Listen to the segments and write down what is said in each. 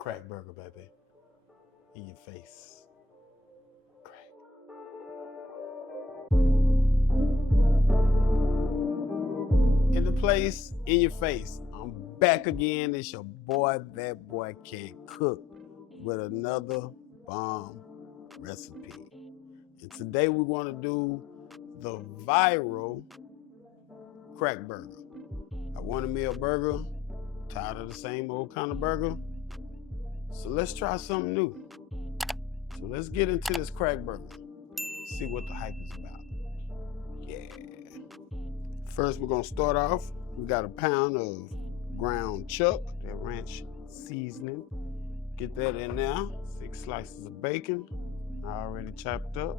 Crack burger, baby. In your face. Crack. In the place, in your face. I'm back again. It's your boy, That Boy Can Cook, with another bomb recipe. And today we want to do the viral crack burger. I wanted me a burger, tired of the same old kind of burger. So let's try something new. So let's get into this crack burger. See what the hype is about. Yeah. First we're gonna start off. We got a pound of ground chuck, that ranch seasoning. Get that in there. 6 slices of bacon, already chopped up.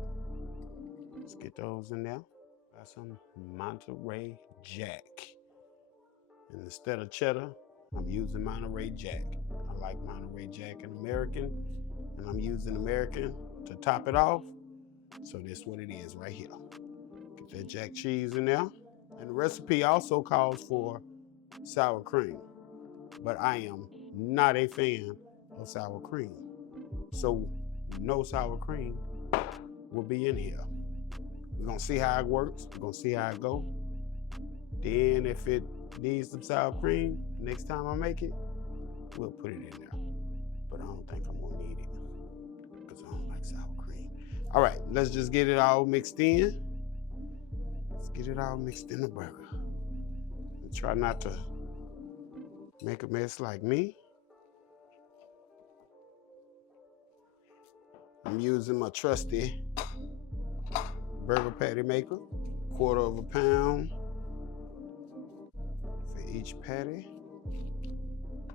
Let's get those in there. Got some Monterey Jack. And instead of cheddar, I'm using Monterey Jack. I like Monterey Jack and American, and I'm using American to top it off. So this is what it is right here. Get that jack cheese in there. And the recipe also calls for sour cream, but I am not a fan of sour cream. So no sour cream will be in here. We're gonna see how it works. We're gonna see how it goes. Then if it needs some sour cream, next time I make it, we'll put it in there. But I don't think I'm gonna need it because I don't like sour cream. All right, let's just get it all mixed in. Let's get it all mixed in the burger. And try not to make a mess like me. I'm using my trusty burger patty maker, 1/4 pound for each patty.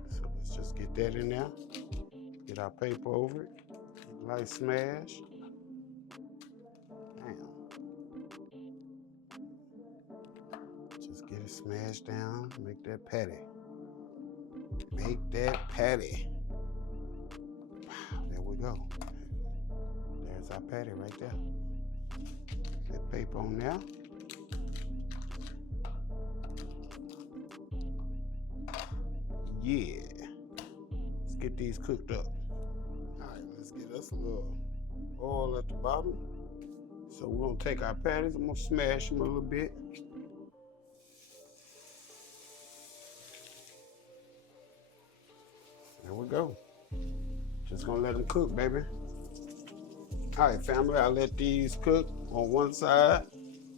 So let's just get that in there. Get our paper over it. Light smash. Damn. Just get it smashed down. Make that patty. Make that patty. Wow, there we go. There's our patty right there. That paper on there. Yeah. Let's get these cooked up. All right, let's get us a little oil at the bottom. So we're gonna take our patties, I'm gonna smash them a little bit. There we go. Just gonna let them cook, baby. All right, family, I let these cook on one side.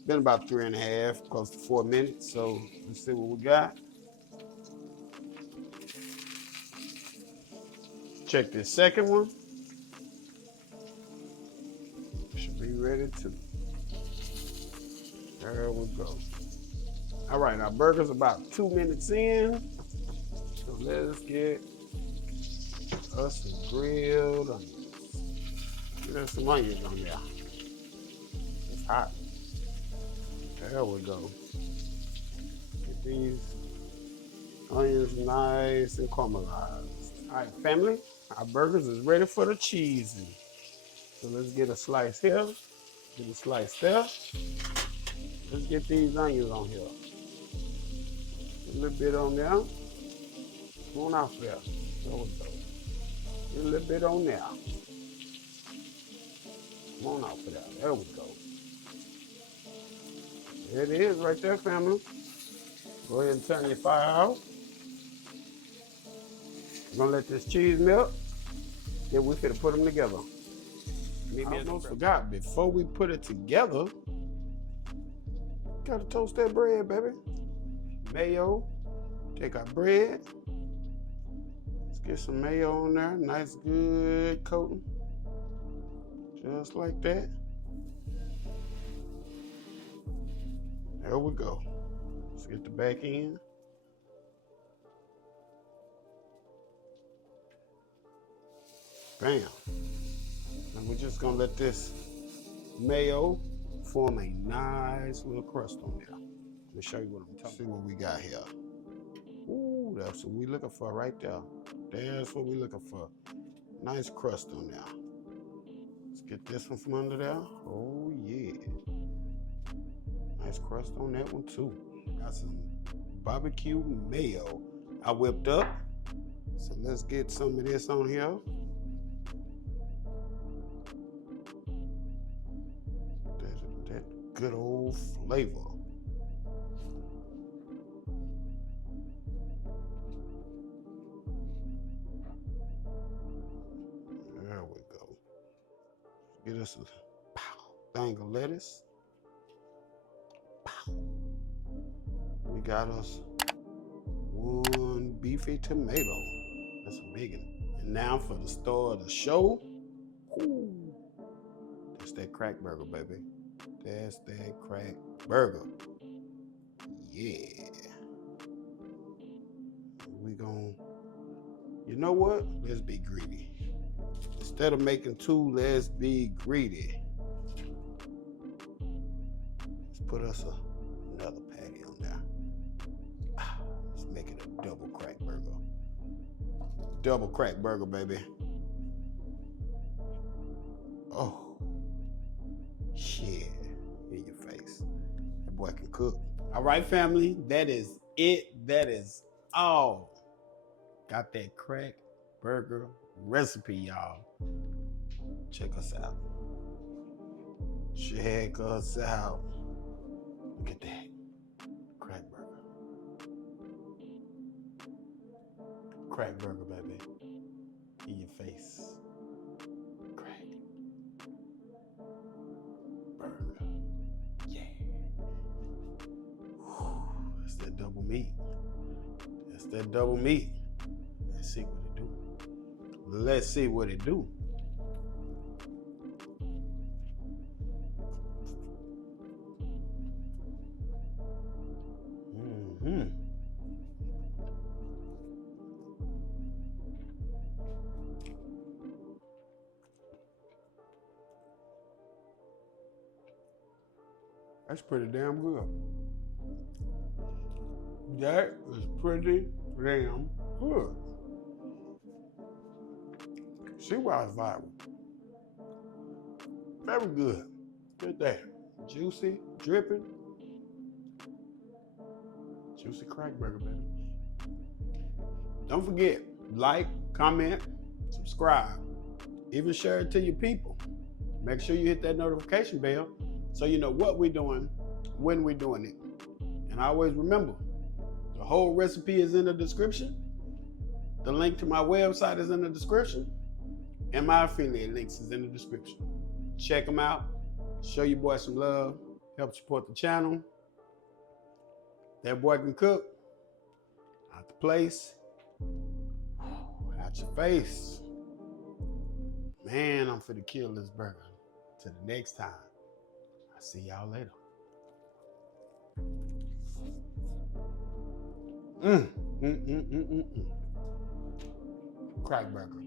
Been about 3.5, close to 4 minutes. So let's see what we got. Check this second one. Should be ready too. There we go. All right, our burger's about 2 minutes in. So let's get us some grilled onions. There's some onions on there. It's hot. There we go. Get these onions nice and caramelized. All right, family, our burgers is ready for the cheesing. So let's get a slice here, get a slice there. Let's get these onions on here. A little bit on there. Come on out there. There we go. Get a little bit on there. Come on out for that. There we go. There it is right there, family. Go ahead and turn your fire out. We're gonna let this cheese melt. Then we're gonna put them together. I almost forgot, before we put it together, gotta toast that bread, baby. Mayo. Take our bread. Let's get some mayo on there. Nice, good coating. Just like that. There we go. Let's get the back end. Bam. And we're just gonna let this mayo form a nice little crust on there. Let me show you what I'm talking about. See what we got here. Ooh, that's what we're looking for right there. That's what we're looking for. Nice crust on there. Let's get this one from under there. Oh yeah. Nice crust on that one too. Got some barbecue mayo I whipped up. So let's get some of this on here. That good old flavor. There we go. Get us a thing of lettuce. We got us one beefy tomato. That's a big one. And now for the star of the show. Ooh, that's that crack burger, baby. That's that crack burger. Yeah. We gon', you know what? Let's be greedy. Instead of making two, let's be greedy. Let's put us another patty on there. Let's make it a double crack burger. Double crack burger, baby. Oh, yeah, in your face. That boy can cook. All right, family, that is it. That is all. Got that crack burger recipe, y'all. Check us out. Check us out. Look at that. Crack burger. Crack burger, baby. In your face. Crack burger. Yeah. Whew. That's that double meat. That's that double meat. Let's see what it do. Let's see what it do. That's pretty damn good. That is pretty damn good. See why it's viral. Very good. Look at that. Juicy, dripping. Juicy crack burger, baby. Don't forget, like, comment, subscribe. Even share it to your people. Make sure you hit that notification bell so you know what we're doing, when we're doing it. And always remember, the whole recipe is in the description. The link to my website is in the description. And my affiliate links is in the description. Check them out. Show your boy some love. Help support the channel. That boy can cook. Out the place. Out your face. Man, I'm finna kill this burger. Till the next time. I'll see y'all later. Crack burger.